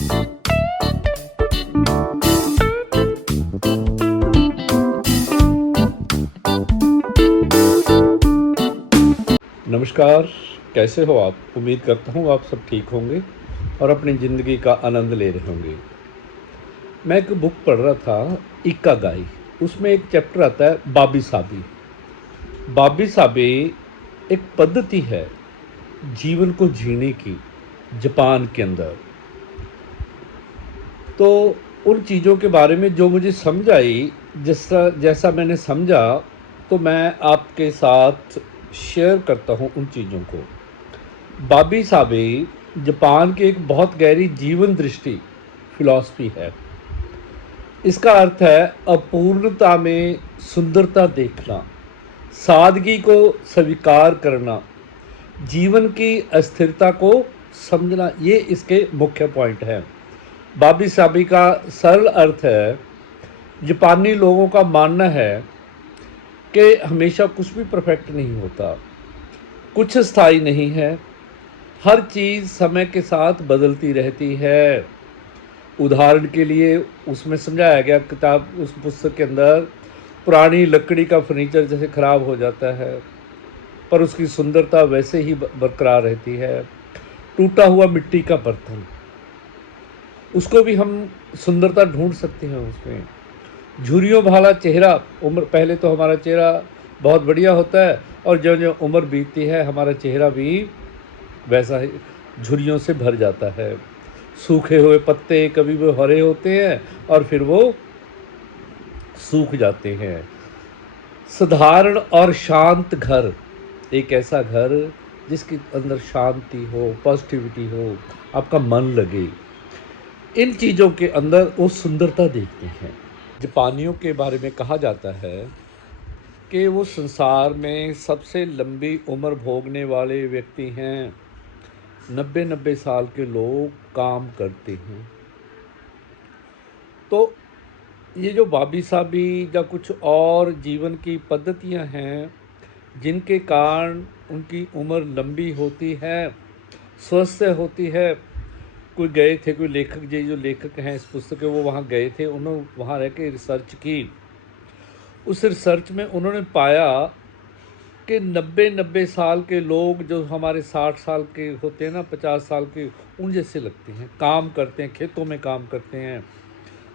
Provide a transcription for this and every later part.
नमस्कार, कैसे हो आप? उम्मीद करता हूँ आप सब ठीक होंगे और अपनी ज़िंदगी का आनंद ले रहे होंगे। मैं एक बुक पढ़ रहा था, इकागाई। उसमें एक चैप्टर आता है बाबी साबी। बाबी साबी एक पद्धति है जीवन को जीने की, जापान के अंदर। तो उन चीज़ों के बारे में जो मुझे समझ आई, जैसा जैसा मैंने समझा, तो मैं आपके साथ शेयर करता हूँ उन चीज़ों को। बाबी साबी जापान की एक बहुत गहरी जीवन दृष्टि फिलॉसफी है। इसका अर्थ है अपूर्णता में सुंदरता देखना, सादगी को स्वीकार करना, जीवन की अस्थिरता को समझना। ये इसके मुख्य पॉइंट हैं। बाबी साबी का सरल अर्थ है, जापानी लोगों का मानना है कि हमेशा कुछ भी परफेक्ट नहीं होता, कुछ स्थायी नहीं है, हर चीज़ समय के साथ बदलती रहती है। उदाहरण के लिए उसमें समझाया गया, किताब उस पुस्तक के अंदर, पुरानी लकड़ी का फर्नीचर जैसे ख़राब हो जाता है पर उसकी सुंदरता वैसे ही बरकरार रहती है। टूटा हुआ मिट्टी का बर्तन, उसको भी हम सुंदरता ढूंढ सकते हैं उसमें। झुर्रियों भाला चेहरा, उम्र पहले तो हमारा चेहरा बहुत बढ़िया होता है और जो जो उम्र बीतती है हमारा चेहरा भी वैसा ही झुर्रियों से भर जाता है। सूखे हुए पत्ते कभी वो हरे होते हैं और फिर वो सूख जाते हैं। साधारण और शांत घर, एक ऐसा घर जिसके अंदर शांति हो, पॉजिटिविटी हो, आपका मन लगे। इन चीज़ों के अंदर वो सुंदरता देखते हैं। जापानियों के बारे में कहा जाता है कि वो संसार में सबसे लंबी उम्र भोगने वाले व्यक्ति हैं। 90-90 साल के लोग काम करते हैं। तो ये जो बाबी साबी या कुछ और जीवन की पद्धतियां हैं जिनके कारण उनकी उम्र लंबी होती है, स्वस्थ होती है। कोई गए थे, कोई लेखक, ये जो लेखक हैं इस पुस्तक के, वो वहाँ गए थे, उन्होंने वहाँ रह के रिसर्च की। उस रिसर्च में उन्होंने पाया कि 90-90 साल के लोग जो हमारे 60 साल के होते हैं ना, 50 साल के, उन जैसे लगते हैं। काम करते हैं, खेतों में काम करते हैं,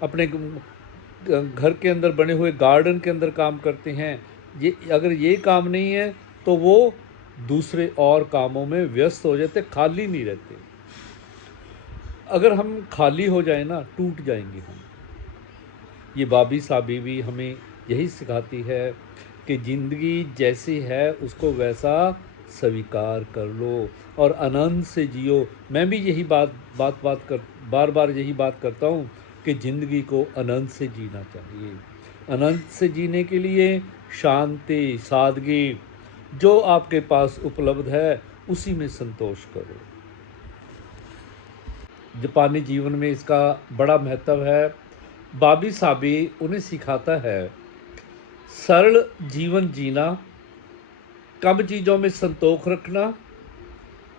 अपने घर के अंदर बने हुए गार्डन के अंदर काम करते हैं। ये अगर ये काम नहीं है तो वो दूसरे और कामों में व्यस्त हो जाते, खाली नहीं रहते। अगर हम खाली हो जाए ना, टूट जाएंगे हम। ये बाबी साबी भी हमें यही सिखाती है कि ज़िंदगी जैसी है उसको वैसा स्वीकार कर लो और आनंद से जियो। मैं भी यही बार बार यही बात करता हूँ कि ज़िंदगी को आनंद से जीना चाहिए। आनंद से जीने के लिए शांति, सादगी, जो आपके पास उपलब्ध है उसी में संतोष करो। जापानी जीवन में इसका बड़ा महत्व है। बाबी साबी उन्हें सिखाता है सरल जीवन जीना, कम चीज़ों में संतोष रखना,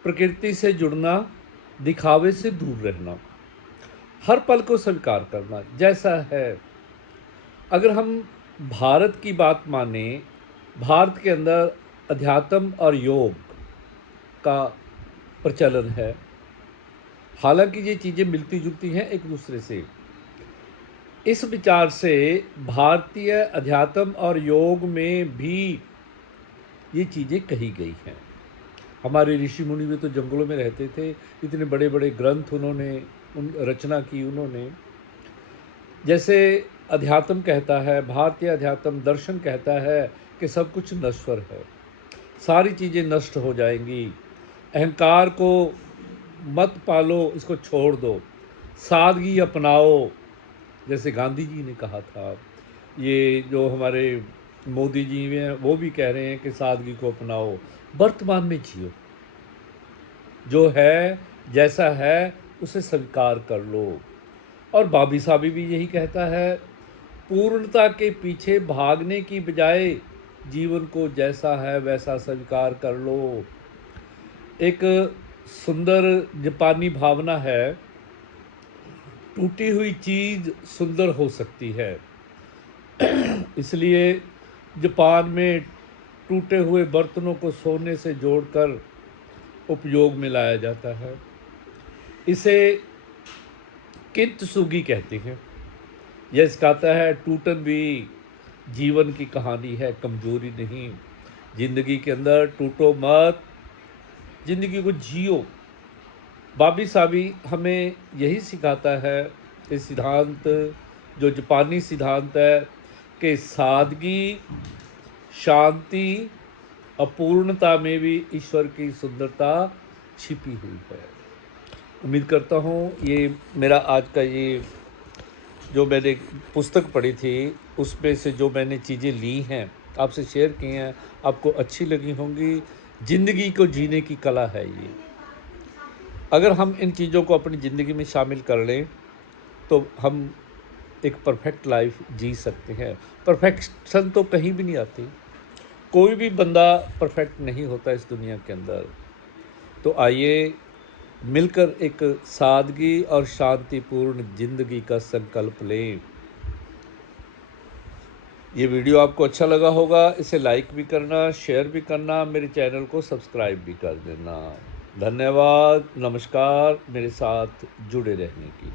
प्रकृति से जुड़ना, दिखावे से दूर रहना, हर पल को स्वीकार करना जैसा है। अगर हम भारत की बात माने, भारत के अंदर अध्यात्म और योग का प्रचलन है। हालांकि ये चीज़ें मिलती जुलती हैं एक दूसरे से। इस विचार से भारतीय अध्यात्म और योग में भी ये चीज़ें कही गई हैं। हमारे ऋषि मुनि भी तो जंगलों में रहते थे, इतने बड़े बड़े ग्रंथ उन्होंने रचना की उन्होंने। जैसे अध्यात्म कहता है, भारतीय अध्यात्म दर्शन कहता है कि सब कुछ नश्वर है, सारी चीज़ें नष्ट हो जाएंगी, अहंकार को मत पालो, इसको छोड़ दो, सादगी अपनाओ, जैसे गांधी जी ने कहा था। ये जो हमारे मोदी जी हैं वो भी कह रहे हैं कि सादगी को अपनाओ, वर्तमान में जियो, जो है जैसा है उसे स्वीकार कर लो। और बाबी साबी भी यही कहता है, पूर्णता के पीछे भागने की बजाय जीवन को जैसा है वैसा स्वीकार कर लो। एक सुंदर जापानी भावना है टूटी हुई चीज़ सुंदर हो सकती है। इसलिए जापान में टूटे हुए बर्तनों को सोने से जोड़कर उपयोग में लाया जाता है। इसे किंतसुगी कहते हैं। यह सिखाता है टूटन भी जीवन की कहानी है, कमजोरी नहीं। जिंदगी के अंदर टूटो मत, जिंदगी को जियो। बाबी साबी हमें यही सिखाता है। ये सिद्धांत जो जापानी सिद्धांत है कि सादगी, शांति, अपूर्णता में भी ईश्वर की सुंदरता छिपी हुई है। उम्मीद करता हूँ ये मेरा आज का ये जो मैंने पुस्तक पढ़ी थी उसमें से जो मैंने चीज़ें ली हैं आपसे शेयर की हैं, आपको अच्छी लगी होंगी। ज़िंदगी को जीने की कला है ये। अगर हम इन चीज़ों को अपनी ज़िंदगी में शामिल कर लें तो हम एक परफेक्ट लाइफ जी सकते हैं। परफेक्शन तो कहीं भी नहीं आती, कोई भी बंदा परफेक्ट नहीं होता इस दुनिया के अंदर। तो आइए मिलकर एक सादगी और शांतिपूर्ण ज़िंदगी का संकल्प लें। ये वीडियो आपको अच्छा लगा होगा, इसे लाइक भी करना, शेयर भी करना, मेरे चैनल को सब्सक्राइब भी कर देना। धन्यवाद, नमस्कार मेरे साथ जुड़े रहने की।